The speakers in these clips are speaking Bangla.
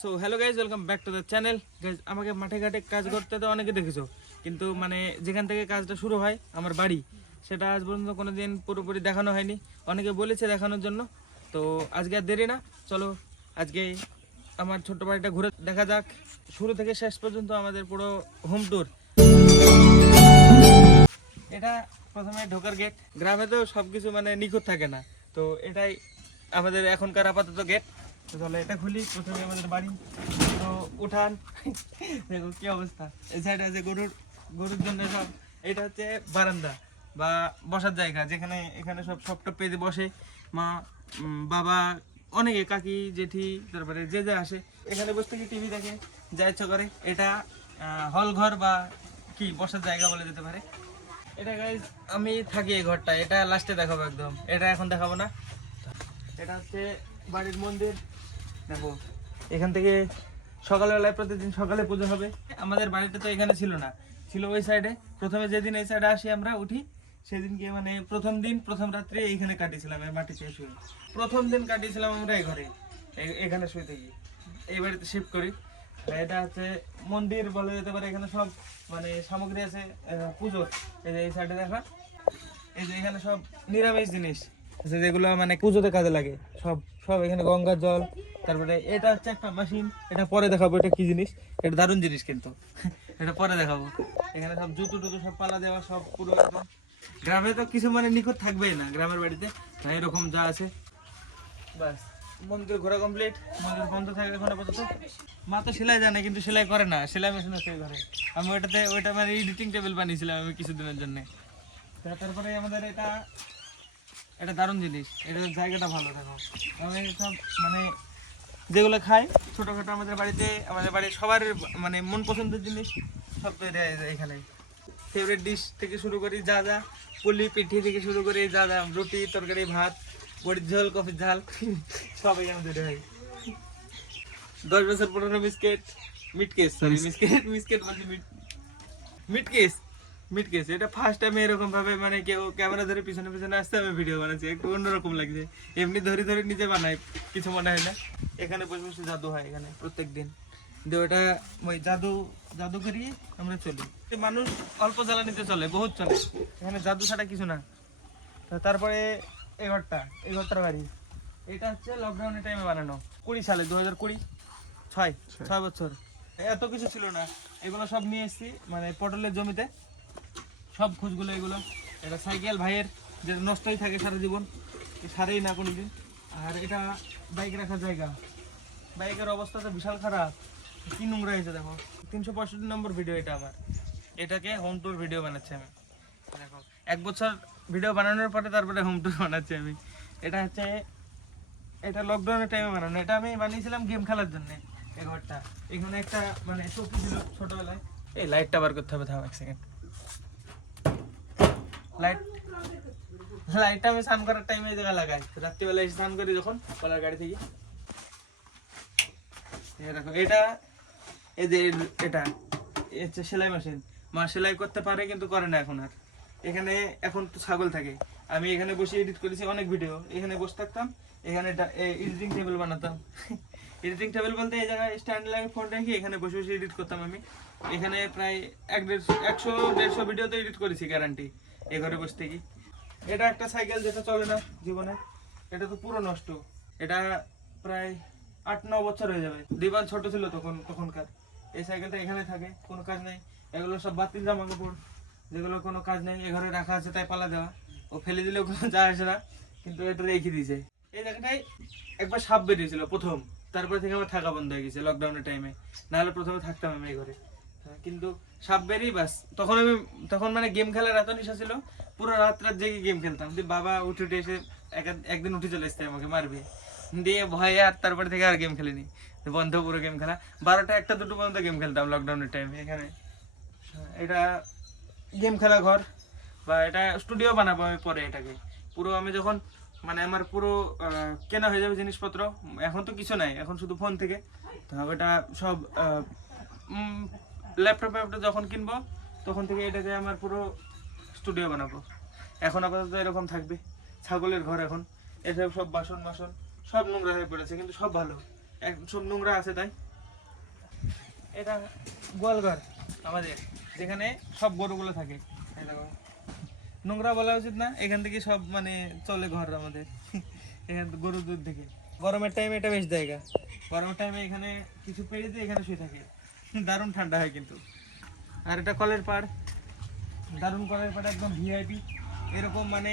So hello guys, welcome back to the channel. Guys, আমাকে মাঠে ঘাটে কাজ করতে তো অনেকে দেখেছো, কিন্তু মানে যেখান থেকে কাজটা শুরু হয় আমার বাড়ি, সেটা আজ পর্যন্ত কোনো দিন পুরোপুরি দেখানো হয়নি। অনেকে বলেছে দেখানোর জন্য, তো আজকে আর দেরি না, চলো আজকে আমার ছোট্ট বাড়িটা ঘুরে দেখা যাক, শুরু থেকে শেষ পর্যন্ত আমাদের পুরো হোম ট্যুর। এটা প্রথমে ঢোকার গেট। গ্রামে তো সবকিছু মানে নিখুঁত থাকে না, তো এটাই আমাদের এখনকার আপাতত গেট। তো চলো এটা খুলি। প্রথমে আমাদের বাড়ি, তো উঠান দেখো কি অবস্থা। এই সাইডে আছে গরুর জন্য সব। এটা হচ্ছে বারান্দা বা বসার জায়গা, যেখানে এখানে সব টপ পেতে বসে মা, বাবা, অনেকে, কাকি, জেঠি, তারপরে যে যে আসে এখানে বসে থেকে টিভি দেখে, যা ইচ্ছা করে। এটা হল ঘর বা কি বসার জায়গা বলে যেতে পারে। এটা গাইজ আমি থাকি এই ঘরটা, এটা লাস্টে দেখাবো একদম, এটা এখন দেখাবো না। এটা হচ্ছে বাড়ির মন্দির। দেখো এখান থেকে সকালবেলায় প্রতিদিন সকালে পুজো হবে। আমাদের বাড়িটা তো এখানে ছিল না, ছিল ওই সাইডে। প্রথমে যেদিন এই সাইডে আসি আমরা উঠি, সেদিনকে মানে প্রথম দিন প্রথম রাত্রে এইখানে কাটিয়েছিলাম, এই মাটিতে শুয়ে। প্রথম দিন কাটিয়েছিলাম আমরা এই ঘরে, এখানে শুয়ে গিয়ে এই বাড়িতে শিফট করি। আর এটা হচ্ছে মন্দির বলা যেতে পারে। এখানে সব মানে সামগ্রী আছে পুজোর। এই যে এই সাইডে দেখা, এই যে এখানে সব নিরামিষ জিনিস আছে যেগুলো মানে পুজোতে কাজে লাগে। সব সব এখানে গঙ্গার জল। তারপরে এটা হচ্ছে একটা মেশিন, এটা পরে দেখাবো এটা কি জিনিস। এটা দারুণ জিনিস কিন্তু এটা পরে দেখাবো। এখানে সব জুতো টুতো সব পালা দেওয়া, সব পুরো একদম। গ্রামে তো কিছু মানে নিখুঁত থাকবেই না গ্রামের বাড়িতে, তাই এরকম যা আছে। বাস, মন্দির ঘোরা কমপ্লিট। মন্দির বন্ধ থাকে এখন আপাতত। মা তো সেলাই জানে কিন্তু সেলাই করে না, সেলাই মেশিন আছে ঘরে। আমি ওইটা মানে এডিটিং টেবিল বানিয়েছিলাম আমি কিছুদিনের জন্য। তারপরে আমাদের এটা এটা দারুণ জিনিস, এটার জায়গাটা ভালো। দেখো আমি সব মানে যেগুলো খাই ছোটোখাটো আমাদের বাড়িতে, আমাদের বাড়ির সবার মানে মন পছন্দের জিনিস সব তৈরি হয়ে যায় এখানে। ফেভারিট ডিশ থেকে শুরু করি যা যা, পুলি পিঠি থেকে শুরু করি যা যা, রুটি তরকারি ভাত, বড়ির ঝোল, কফির ঝাল সব এখানে তৈরি হয়। 10 বছর পুরনো বিস্কিট, মিটকেস, সরি মিটকেস বলছি, মিটকেস মিটকেস। এটা ফার্স্ট টাইম এরকম ভাবে মানে কেউ ক্যামেরা ধরে পিছনে পিছনে আসতে আমি ভিডিও বানাচ্ছি, একটু অন্যরকম লাগছে। এমনি ধরে ধরে নিজে বানাই, কিছু মনে হয় না। এখানে বসে বসে জাদু হয় এখানে প্রত্যেক দিন। কিন্তু ওটা ওই জাদু করিয়ে আমরা চলি। মানুষ অল্প জ্বালানিতে চলে, বহুত চলে এখানে, জাদু ছাড়া কিছু না। তারপরে এই ঘরটার বাড়ি। এটা হচ্ছে লকডাউনের টাইমে বানানো, 20 সালে, 2020, 6 বছর। এত কিছু ছিল না, এগুলো সব নিয়ে এসেছি মানে পটলের জমিতে, সব খোঁজগুলো এগুলো। এটা সাইকেল ভাইয়ের, যে নষ্টই থাকে সারা জীবন, সারেই না কোনোদিন। আর এটা বাইক রাখার জায়গা। বাইকের অবস্থা তো বিশাল খারাপ, কি নোংরা হয়েছে দেখো। 365 নম্বর ভিডিও এটা আমার। এটাকে হোম ট্যুর ভিডিও বানাচ্ছি আমি। দেখো 1 বছর ভিডিও বানানোর পরে তারপরে হোম ট্যুর বানাচ্ছি আমি। এটা হচ্ছে, এটা লকডাউনের টাইমে বানানো। এটা আমি বানিয়েছিলাম গেম খেলার জন্য। এই ঘরটা, এখানে একটা মানে চৌকি ছিল ছোটবেলায়। এই লাইটটা বার করতে হবে, থাম এক সেকেন্ড। লাইটটা আমি স্নান করার টাইমে এই জায়গায় লাগাই, রাত্রিবেলা এসে স্নান করি যখন কলার গাড়ি থেকে। দেখো এটা, এই যে এটা হচ্ছে সেলাই মেশিন। মা সেলাই করতে পারে কিন্তু করে না এখন আর। এখানে এখন তো ছাগল থাকে, আমি এখানে বসে এডিট করেছি অনেক ভিডিও। এখানে বসে থাকতাম, এখানে এডিটিং টেবিল বানাতাম। এডিটিং টেবিল বলতে এই জায়গায় স্ট্যান্ড লাগে, ফোন রেখে এখানে বসে বসে এডিট করতাম আমি। এখানে প্রায় 100-150 ভিডিও তো এডিট করেছি গ্যারান্টি, এ ঘরে বসে থেকে। এটা একটা সাইকেল যেটা চলে না জীবনে, এটা তো পুরো নষ্ট। এটা প্রায় 8-9 বছর হয়ে যাবে। দিবান ছোট ছিল তখনকার। এই সাইকেলটা এখানে থাকে, কোনো কাজ নেই। এগুলো সব বাতিল জামা কাপড়, যেগুলো কোনো কাজ নেই, এ ঘরে রাখা আছে তাই পালা দেওয়া। ও ফেলে দিলেও কোনো যায় আসে না, কিন্তু এটা রেখে দিয়েছে। এই জায়গাটাই একবার সাপ বেরিয়েছিল প্রথম, তারপরে থেকে আমার থাকা বন্ধ হয়ে গেছে লকডাউনের টাইমে। নাহলে প্রথমে থাকতাম আমি এই ঘরে, কিন্তু সাপ বেরিয়ে বাস। তখন মানে গেম খেলার এত নেশা ছিল, পুরো রাত জেগে গেম খেলতাম। দিয়ে বাবা উঠে এসে একদিন উঠে চলে এসছে, আমাকে মারবে দিয়ে ভয়ে। আর তারপরে থেকে আর গেম খেলিনি, বন্ধ পুরো গেম খেলা। 12টা 1টা 2টো পর্যন্ত গেম খেলতাম লকডাউনের টাইমে এখানে। এটা গেম খেলা ঘর, বা এটা স্টুডিও বানাবো আমি পরে। এটাকে পুরো আমি যখন মানে আমার পুরো কেনা হয়ে যাবে জিনিসপত্র, এখন তো কিছু নাই, এখন শুধু ফোন থেকে। তো এটা সব ল্যাপটপ যখন কিনবো তখন থেকে এটাকে আমার পুরো স্টুডিও বানাবো। এখন আপাতত এরকম থাকবে। ছাগলের ঘর এখন। এসব সব বাসন সব নোংরা হয়ে পড়েছে, কিন্তু সব ভালো, সব নোংরা আছে তাই এটা গোয়ালঘর আমাদের, যেখানে সব গরুগুলো থাকে। এই দেখো, নোংরা বলা উচিত না, এখান থেকে সব মানে চলে ঘর আমাদের এখান গরুর দুধ থেকে। গরমের টাইমে এটা বেশ জায়গা, গরমের টাইমে এখানে কিছু পেড়ে দিয়ে এখানে শুয়ে থাকে, দারুণ ঠান্ডা হয় কিন্তু। আর এটা কলের পাড়, দারুণ কলের পাড়, একদম ভিআইপি। এরকম মানে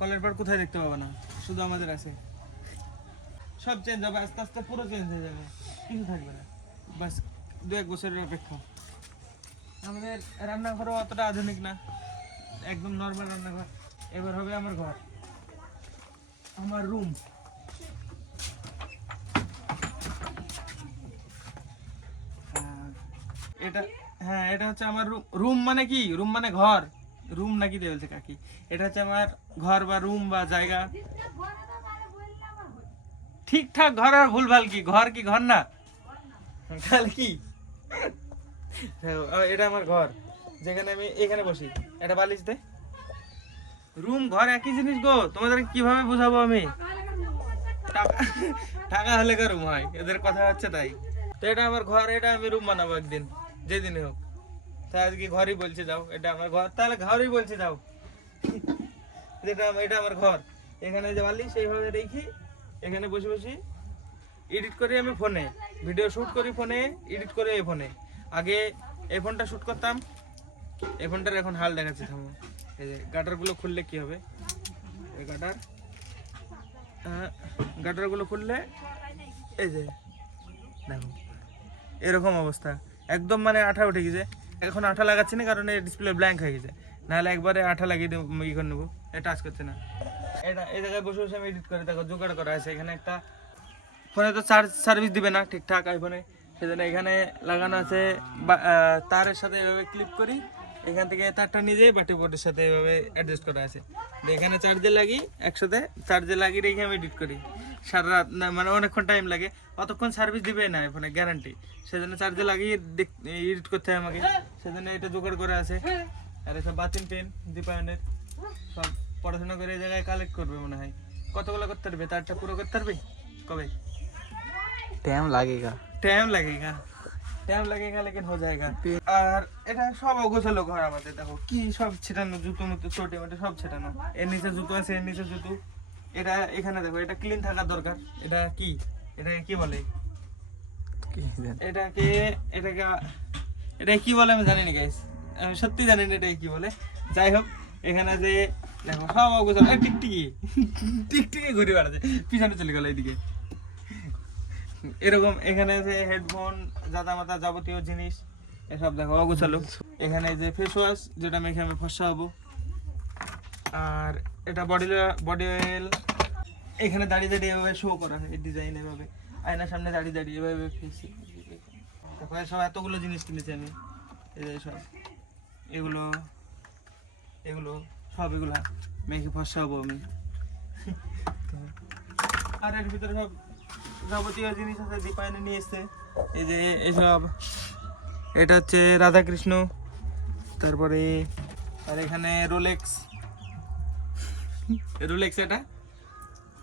কলের পাড় কোথায় দেখতে পাবো না, শুধু আমাদের আছে। সব চেঞ্জ হবে আস্তে আস্তে, পুরো চেঞ্জ হয়ে যাবে, কিছু থাকবে না, বাস 2-1 বছরের অপেক্ষা। আমাদের রান্নাঘরও অতটা আধুনিক না, একদম নর্মাল রান্নাঘর। এবার হবে আমার ঘর, আমার রুম। এটা হ্যাঁ, এটা হচ্ছে আমার রুম। রুম মানে কি? রুম মানে ঘর, রুম নাকি দিয়ে বলছে কাকি। এটা হচ্ছে আমার ঘর বা রুম বা জায়গা। ঠিকঠাক ঘর আর ভুলভাল কি? ঘর কি ঘর না? তাহলে কি? এটা আমার ঘর, যেখানে আমি এখানে বসি। এটা বালিশ দে। রুম ঘর একই জিনিস গো, তোমাদের কিভাবে বুঝাবো আমি? টাকা হলে কার রুম হয়, এদের কথা হচ্ছে তাই। তো এটা আমার ঘর, এটা আমি রুম বানাবো একদিন, যেদিনে হোক। তাই আজকে ঘরই বলছে যাও, এটা আমার ঘর, তাহলে ঘরই বলছে যাও। এটা আমার ঘর। এখানে যে বালিশ সেইভাবে রেখি, এখানে বসে বসে এডিট করি আমি ফোনে, ভিডিও শুট করি ফোনে, এডিট করে এই ফোনে। আগে এই ফোনটা শুট করতাম, এই ফোনটার এখন হাল দেখাচ্ছি। থামো, এই যে গাটারগুলো খুললে কি হবে, এই গাটারগুলো খুললে এই যে দেখো এরকম অবস্থা, একদম মানে আঠা উঠে গেছে। এখন আঠা লাগাচ্ছি না, কারণ এই ডিসপ্লে ব্ল্যাঙ্ক হয়ে গেছে, নাহলে একবারে আঠা লাগিয়ে ই করে নেবো। এটা টাচ করছে না। এটা এই জায়গায় বসে বসে আমি এডিট করে, দেখো জোগাড় করা আছে এখানে একটা। ফোনে তো সার্ভিস দিবে না ঠিকঠাক আইফোনে, সেজন্য এখানে লাগানো আছে তারের সাথে এভাবে ক্লিপ করি, এখান থেকে তারটা নিয়ে যাই বাটি বোর্ডের সাথে এভাবে অ্যাডজাস্ট করা আছে। এখানে চার্জে লাগি, একসাথে চার্জে লাগিয়ে রেখে আমি এডিট করি। সারা রাত না, মানে অনেকক্ষণ টাইম লাগে, অতক্ষণ সার্ভিস দিবে না আইফোনে, গ্যারান্টি। সেজন্য চার্জে লাগিয়ে এডিট করতে হয় আমাকে, সেজন্য এটা জোগাড় করা আছে। আর এসব বাতিল পেন দীপায়নের সব পড়াশোনা করে এই জায়গায় কালেক্ট করবে মনে হয়। কতগুলো করতে পারবে? তারটা পুরো করতে পারবে কবে? टाइम लगेगा टाइम लगेगा, टाइम लगेगा लेकिन हो जाएगा। আর এটা সব অগোছালো ঘর আমাদের, দেখো কি সব ছেটানো, জুতো মতো ছোটে মোটে সব ছেটানো। এর নিচে জুতো আছে, এর নিচে জুতো। এটা এখানে দেখো, এটা ক্লিন থাকা দরকার। এটা কি, এটাকে কি বলে? এটাকে এটাকে এটা কি বলে আমি জানি না গাইস, আমি সত্যি জানি না এটাকে কি বলে। যাই হোক, এখানে যে দেখো সব অগোছালো। টিকটিকি টিকটিকি ঘুরে বেড়াচ্ছে, পিছনে চলে গেল এইদিকে। এরকম এখানে যে হেডফোন, জাতা মাতা যাবতীয় জিনিস এসব দেখো অগোছালো। এখানে যে ফেস ওয়াশ, যেটা মেখে আমি ফর্সা হবো। আর এটা বডি অয়েল। এখানে দাঁড়িয়ে দাঁড়িয়ে এভাবে শো করা হয়, ডিজাইন এভাবে আয়নার সামনে দাঁড়িয়ে দাঁড়িয়ে এভাবে ফেসি। দেখো সব এতগুলো জিনিস কিনেছি আমি, এই যে সব এগুলো এগুলো সব এগুলা মেখে ফর্সা হবো আমি। আর এর ভিতরে সব যাবতীয় জিনিস আছে, দীপায়নে নিয়ে এসছে। এই যে এসব, এটা হচ্ছে রাধাকৃষ্ণ, তারপরে আর এখানে রোলেক্স, রোলেক্স এটা,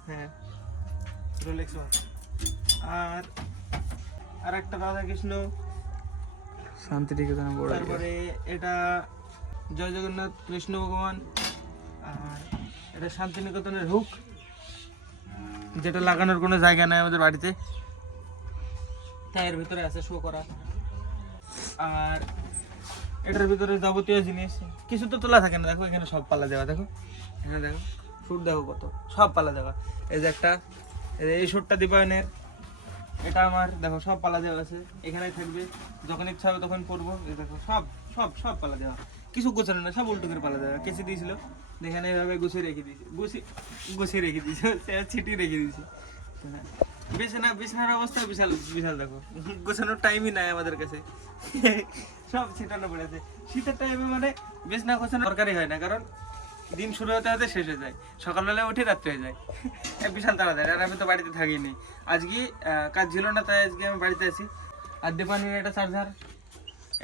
হ্যাঁ রোলেক্স। আর আর একটা রাধাকৃষ্ণ, शांति निकेतन बोर्ड তারপরে এটা জয় জগন্নাথ কৃষ্ণ ভগবান। আর এটা শান্তিনিকেতনের হুক, যেটা লাগানোর কোনো জায়গা নাই আমাদের বাড়িতে, তাই এর ভিতরে আছে শো করা। আর এটার ভিতরে যাবতীয় জিনিস, কিছু তো তোলা থাকে না। দেখো এখানে সব পাল্লা দেওয়া, দেখো এখানে দেখো শুট, দেখো কত সব পাল্লা দেওয়া। এই যে একটা, এই শুটটা দীপায়নের, এটা আমার, দেখো সব পাল্লা দেওয়া আছে, এখানেই থাকবে, যখন ইচ্ছা হবে তখন পরবো। এই দেখো সব সব সব পাল্লা দেওয়া, কিছু গোছানো না, সব উল্টো করে পাল্লা দেওয়া। কেসে দিয়েছিল, এখানে এভাবে গুছিয়ে রেখে দিয়েছি, গুছিয়ে রেখে দিয়েছি, ছিটিয়ে রেখে দিয়েছি। বিছানার অবস্থা বিশাল বিশাল, দেখো গোছানোর টাইমই নাই আমাদের কাছে, সব ছিটানো পড়েছে। শীতের টাইমে মানে বিছানা গোছানো দরকারই হয় না, কারণ দিন শুরু হতে হতে শেষ হয়ে যায়, সকালবেলায় উঠে রাত্রে হয়ে যায়, বিশাল তাড়াতাড়ি। আর আমি তো বাড়িতে থাকিনি, আজকে কাজ ছিল না, তাই আজকে আমি বাড়িতে আছি। আর দীপানির এটা চার্জার,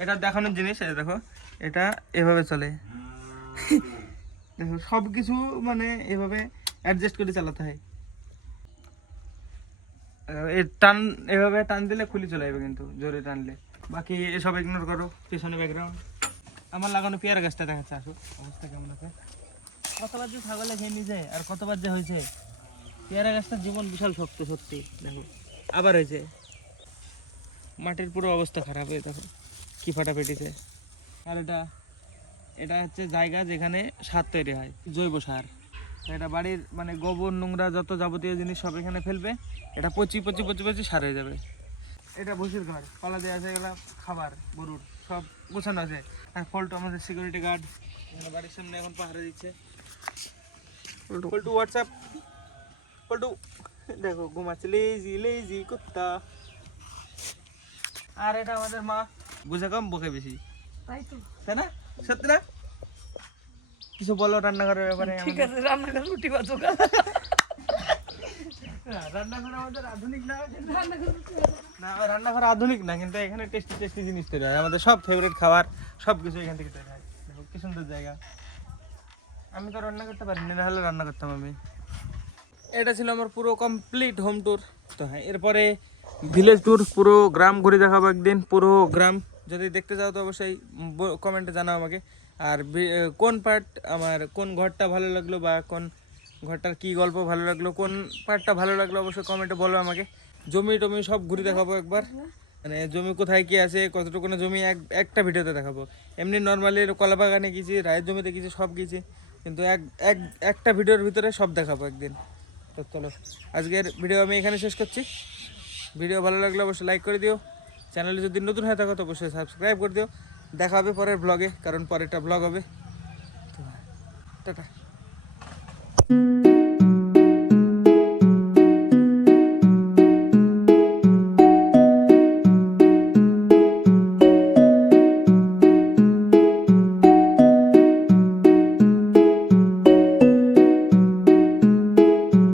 এটা দেখানোর জিনিস। এই দেখো এটা এভাবে চলে, দেখো সব কিছু মানে এভাবে অ্যাডজাস্ট করে চালাতে হয়। টান, এভাবে টান দিলে খুলি চলে যাবে, কিন্তু জোরে টানলে বাকি এসব ইগনোর করো, পিছনে ব্যাকগ্রাউন্ড। আমার লাগানো পেয়ারা গাছটা দেখাচ্ছে, আসো অবস্থা কেমন আছে। কতবার যে ছাগলে খেয়ে নিয়েছে আর কতবার যে হয়েছে। পেয়ারা গাছটার জীবন বিশাল শক্ত সত্যি, দেখো আবার হয়েছে। মাটির পুরো অবস্থা খারাপ হয়ে, দেখো কি ফাটা পেটেছে। আর এটা হচ্ছে জায়গা যেখানে সার তৈরি হয়, জৈব সার। তো এটা বাড়ির মানে গোবর নোংরা যত যাবতীয় জিনিস সব এখানে ফেলবে, এটা পচি পচি পচি পচি সার হয়ে যাবে। এটা ভুসির ঘর, কলা দিয়ে আছে, এগুলো খাবার গরুর সব গোছানো আছে। আর ফল্টু আমাদের সিকিউরিটি গার্ড এখানে বাড়ির সামনে এখন পাহারা দিচ্ছে। ফল্টু হোয়াটসঅ্যাপ, ফল্টু দেখো ঘুমাচ্ছে, লেজি লেজি কুত্তা। আর এটা আমাদের মা, বুঝে কম বকে বেশি, তাই তো। তাই না? সত্যি না? কিছু বলো রান্নাঘরের ব্যাপারে। ঠিক আছে, রান্নাঘর রুটি বাজো। রান্নাঘর আমাদের আধুনিক না, রান্নাঘর রুটি না রান্নাঘর আধুনিক না, কিন্তু এখানে টেস্টি টেস্টি জিনিস তৈরি হয়, আমাদের সব ফেভারিট খাবার সব কিছু এখান থেকে তৈরি হয়। দেখো কি সুন্দর জায়গা। আমি তো রান্না করতে পারিনি, না হলে রান্না করতাম আমি। এটা ছিল আমার পুরো কমপ্লিট হোম ট্যুর। তো হ্যাঁ, এরপরে ভিলেজ ট্যুর, পুরো গ্রাম ঘুরে দেখাবো একদিন, পুরো গ্রাম। যদি দেখতে চাও তো অবশ্যই কমেন্টে জানাও আমাকে। আর কোন পার্ট আমার, কোন ঘরটা ভালো লাগলো বা কোন ঘরটার কি গল্প ভালো লাগলো, কোন পার্টটা ভালো লাগলো অবশ্যই কমেন্টে বলো আমাকে। জমি টমি সব ঘুরে দেখাবো একবার, মানে জমি কোথায় কি আছে, কতটুকু জমি একটা ভিডিওতে দেখাবো। এমনি নর্মালি কলা বাগানে গেছি, রায়ের জমিতে গেছি, সব গেছি, কিন্তু একটা ভিডিওর ভিতরে সব দেখাবো একদিন। তো চলো আজকের ভিডিও আমি এখানে শেষ করছি। ভিডিও ভালো লাগলে অবশ্যই লাইক করে দিও, চ্যানেলে যদি নতুন হয়ে থাকো তো অবশ্যই সাবস্ক্রাইব করে দিও। দেখা হবে পরের ব্লগে, কারণ পরেরটা ব্লগ হবে। তো টাটা।